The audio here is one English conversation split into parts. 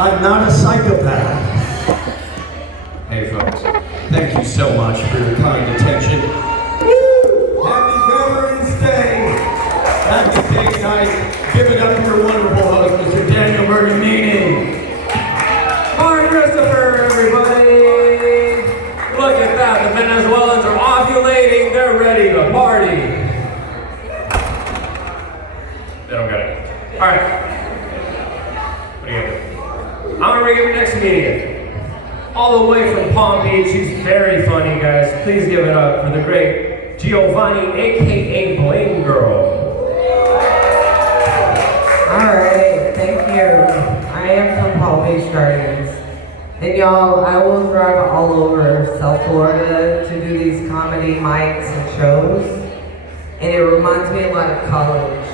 I'm not a psychopath. Hey folks, thank you so much for your kind attention. Woo! Happy Veterans Day! Happy date night. Give it up for your wonderful host, Mr. Daniel Bergamini. Mark Christopher, everybody! Look at that, the Venezuelans are ovulating, they're ready to party. They don't get it. Alright. What do you got? I'm gonna bring up your next comedian. All the way from Palm Beach, he's very funny, guys. Please give it up for the great Giovanni, aka Bling Girl. Alright, thank you. I am from Palm Beach Gardens. And y'all, I will drive all over South Florida to do these comedy mics and shows. And it reminds me a lot of college.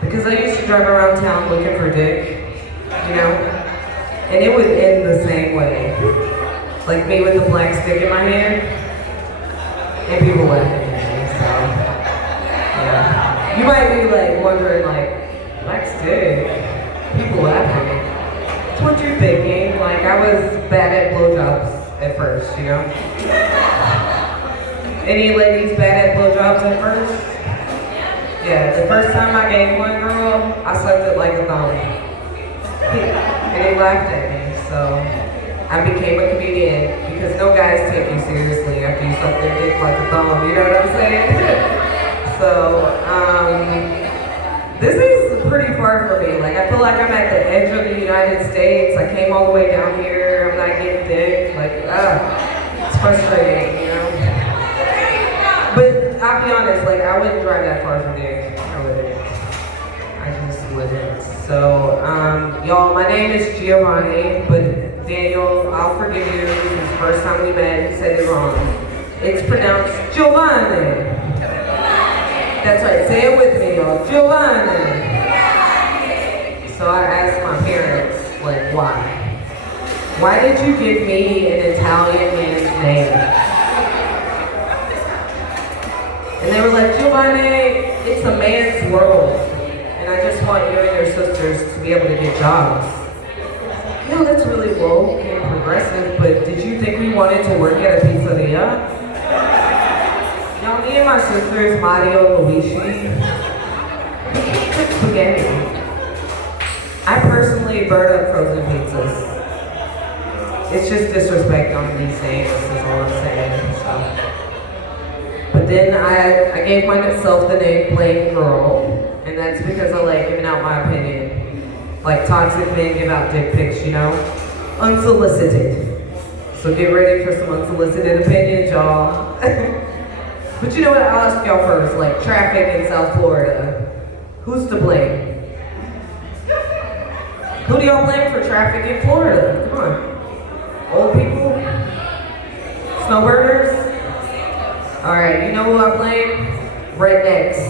Because I used to drive around town looking for dick, you know? And it would end the same way. Like me with the black stick in my hand. And people laughing at me, so. Yeah. You might be like wondering like, black stick? People laughing. It's what you're thinking. Like I was bad at blowjobs at first, you know? Any ladies bad at blowjobs at first? Yeah, the first time I gave one girl, I sucked it like a thumb. And they laughed at me, so I became a comedian because no guys take you seriously after you suck their dick like a thumb, you know what I'm saying? So, this is pretty far for me. Like, I feel like I'm at the edge of the United States. I came all the way down here, I'm not getting dick. Like, it's frustrating, you know? But I'll be honest, like, I wouldn't drive that far for dick. I wouldn't. I just wouldn't. So, y'all, my name is Giovanni, but Daniel, I'll forgive you. This is the first time we met, you said it wrong. It's pronounced Giovanni. That's right, say it with me, y'all. Giovanni. So I asked my parents, like, why? Why did you give me an Italian man's name? And they were like, Giovanni, it's a man's world. And I just want you and your sisters to be able to get jobs. You know, that's really woke and progressive, but did you think we wanted to work at a pizzeria? Now, me and my sisters, Mario and Luigi, we cook spaghetti. I personally burn up frozen pizzas. It's just disrespect on these names, is all I'm saying. So. But then I gave myself the name Blame Girl, and that's because I like giving out my opinion. Like toxic men give out dick pics, you know? Unsolicited. So get ready for some unsolicited opinions, y'all. But you know what, I'll ask y'all first, like traffic in South Florida. Who's to blame? Who do y'all blame for traffic in Florida? Come on. Old people? Snowbirders? Alright, you know who I blame? Rednecks.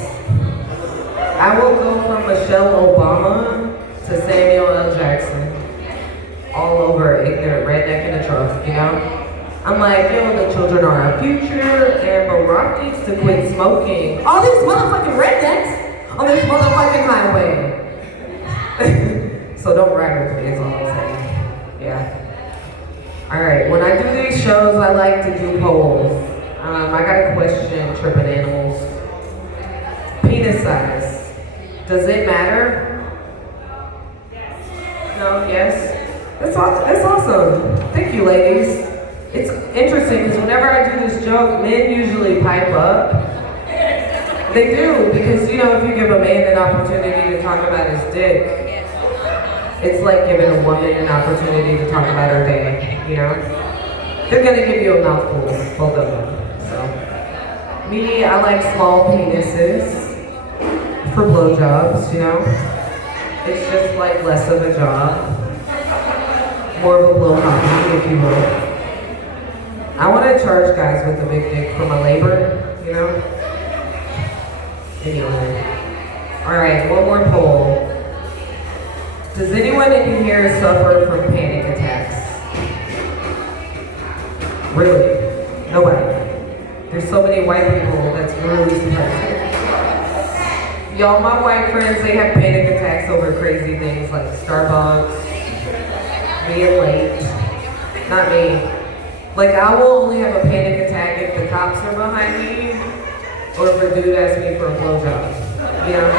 I will go from Michelle Obama to Samuel L. Jackson. All over ignorant redneck in a truck, you know? I'm like, yo, the children are our future, and Barack needs to quit smoking. All these motherfucking rednecks on this motherfucking highway. So don't ride with me, is all I'm saying. Yeah. Alright, when I do these shows, I like to do polls. I got a question, tripping animals. Penis size. Does it matter? No, yes? That's awesome. Thank you, ladies. It's interesting because whenever I do this joke, men usually pipe up. They do, because you know, if you give a man an opportunity to talk about his dick, it's like giving a woman an opportunity to talk about her day, you know? They're gonna give you a mouthful, both of them. So, me, I like small penises for blowjobs, you know? It's just like less of a job. More of a blow hobby, if you will. I want to charge guys with a big dick for my labor, you know? Anyway. Alright, one more poll. Does anyone in here suffer from panic attacks? Really? Nobody. There's so many white people, that's really surprising. Y'all, my white friends, they have panic attacks over crazy things like Starbucks, Not me. Like, I will only have a panic attack if the cops are behind me or if a dude asks me for a blowjob. You know?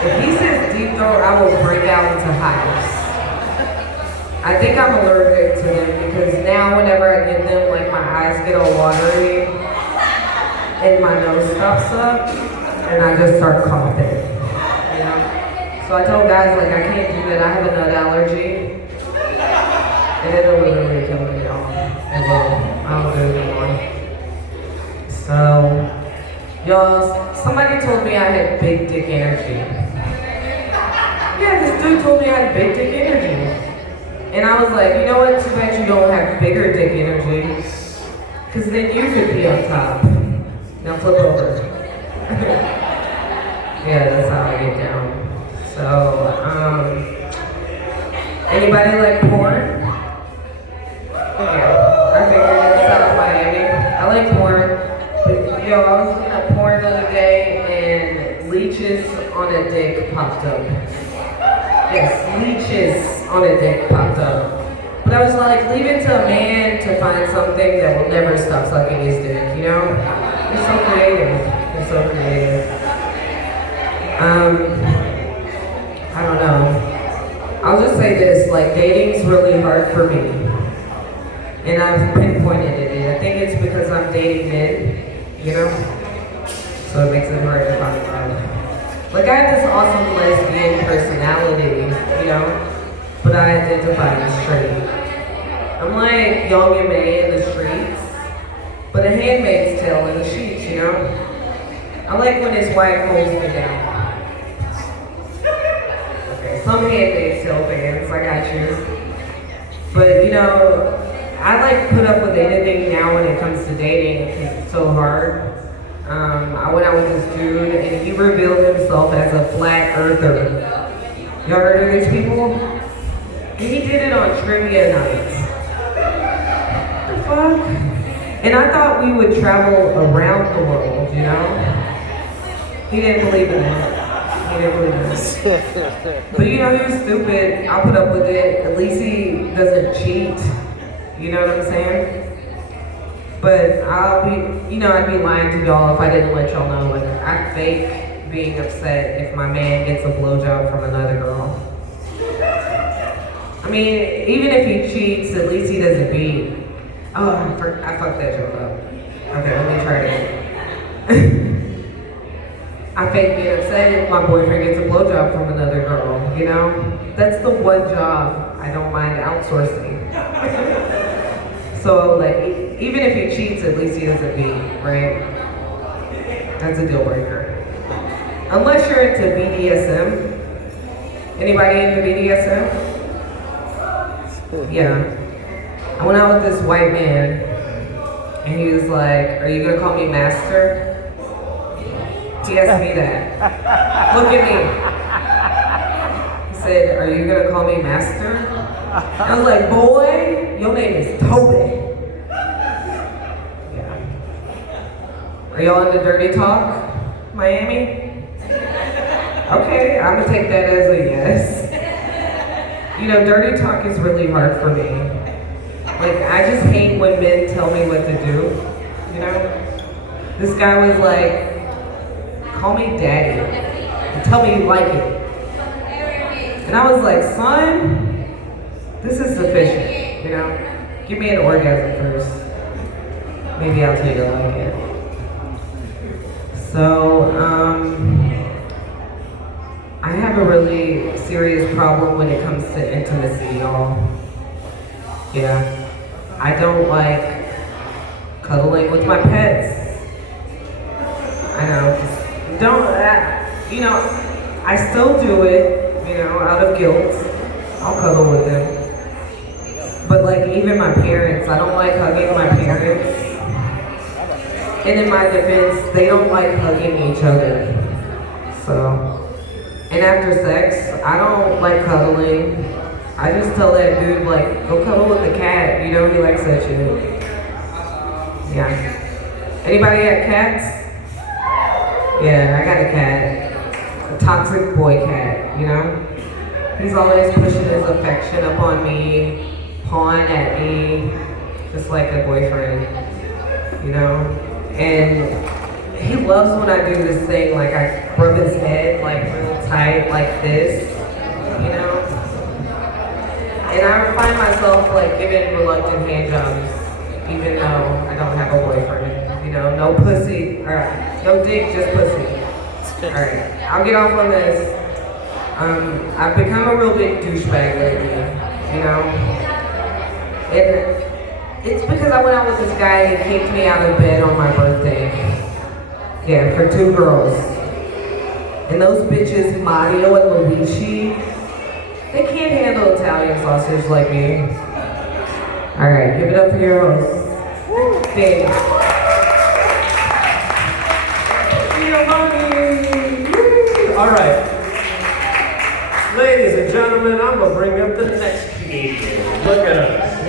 If he says deep throat, I will break out into hives. I think I'm allergic to them because now whenever I get them, like my eyes get all watery and my nose stops up and I just start coughing. You know? So I told guys, like, I can't do that. I have a nut allergy. And it'll literally kill me, y'all. It will. I don't do it anymore. So, y'all, somebody told me I had big dick energy. Yeah, this dude told me I had big dick energy. And I was like, you know what? Too bad you don't have bigger dick energy. Because then you could be on top. Now flip over. Yeah, that's how I get down. So, anybody like porn? Yeah, I figured it's South Miami. I like porn. But, yo, I was looking at porn the other day and leeches on a dick popped up. Yes, leeches on a dick popped up. But I was like, leave it to a man to find something that will never stop sucking his dick, you know? They're so creative. They're so creative. I don't know. I'll just say this, like, dating's really hard for me. And I've pinpointed it. I think it's because I'm dating men, you know? So it makes it hard to find love. Like, I have this awesome lesbian personality, you know? But I identify as straight. I'm like Young and May in the streets, but a handmaid's tale in the sheets, you know? I like when his wife holds me down. Okay, some handmaid's tale fans, I got you. But, you know, I like put up with anything now when it comes to dating because it's so hard. I went out with this dude and he revealed himself as a flat earther. Y'all heard of these people? And he did it on trivia nights. What the fuck? And I thought we would travel around the world, you know? He didn't believe in that. He didn't believe in it. But you know, he was stupid. I'll put up with it. At least he doesn't cheat. You know what I'm saying? But I'd be lying to y'all if I didn't let y'all know. Like, I fake being upset if my man gets a blowjob from another girl. I mean, even if he cheats, at least he doesn't beat. Oh, I fucked that joke up. Okay, let me try it again. I fake being upset if my boyfriend gets a blowjob from another girl, you know? That's the one job I don't mind outsourcing. So, like, even if he cheats, at least he doesn't beat, right? That's a deal breaker. Unless you're into BDSM. Anybody into BDSM? Yeah. I went out with this white man, and he was like, are you gonna call me master? He asked me that. Look at me. He said, are you gonna call me master? I was like, boy, your name is Toby. Yeah. Are y'all into dirty talk, Miami? Okay, I'm gonna take that as a yes. You know, dirty talk is really hard for me. Like, I just hate when men tell me what to do, you know? This guy was like, call me daddy and tell me you like it. And I was like, son, this is sufficient, you know? Give me an orgasm first. Maybe I'll take it like it. So, I have a really serious problem when it comes to intimacy, y'all. Yeah. I don't like cuddling with my pets. I know. You know, I still do it, you know, out of guilt. I'll cuddle with them. But like, even my parents, I don't like hugging my parents. And in my defense, they don't like hugging each other. So, and after sex, I don't like cuddling. I just tell that dude, like, go cuddle with the cat. You know, he likes that shit. Yeah. Anybody got cats? Yeah, I got a cat. A toxic boy cat, you know? He's always pushing his affection up on me. pawn at me, just like a boyfriend, you know? And he loves when I do this thing, like I rub his head like real tight, like this, you know? And I find myself like giving reluctant handjobs, even though I don't have a boyfriend, you know? No pussy, alright, no dick, just pussy. Alright, I'll get off on this. I've become a real big douchebag lately, you know? And it's because I went out with this guy and he kicked me out of bed on my birthday. Yeah, for 2 girls. And those bitches, Mario and Luigi, they can't handle Italian sausage like me. Alright, give it up for your host. Dave. All right. Ladies and gentlemen, I'm going to bring up the next comedian. Look at us.